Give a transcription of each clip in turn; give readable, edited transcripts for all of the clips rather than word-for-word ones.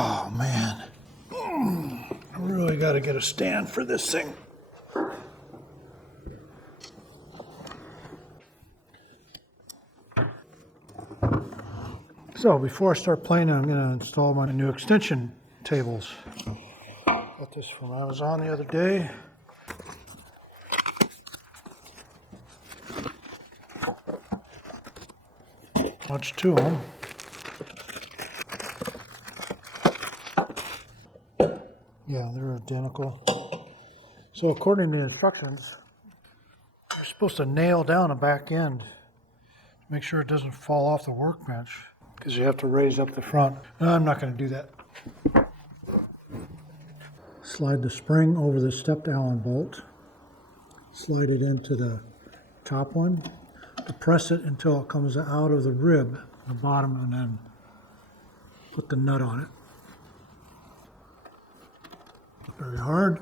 Oh man, I really got to get a stand for this thing. So before I start playing, I'm going to install my new extension tables. Got this from Amazon the other day. Much to them. Yeah, they're identical. So according to the instructions, you're supposed to nail down a back end. Make sure it doesn't fall off the workbench because you have to raise up the front. No, I'm not going to do that. Slide the spring over the stepped Allen bolt. Slide it into the top one. Depress it until it comes out of the rib, the bottom, and then put the nut on it. Very hard.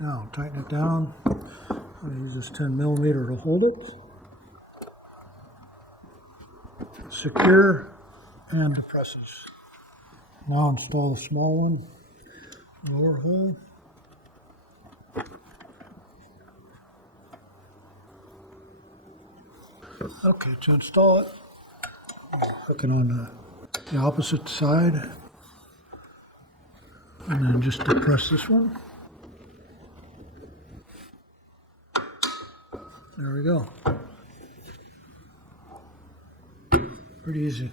Now tighten it down. I'll use this 10mm to hold it. Secure and depresses. Now install the small one, lower hole. Okay, to install it, hook it on the opposite side, and then just depress this one. There we go. Pretty easy.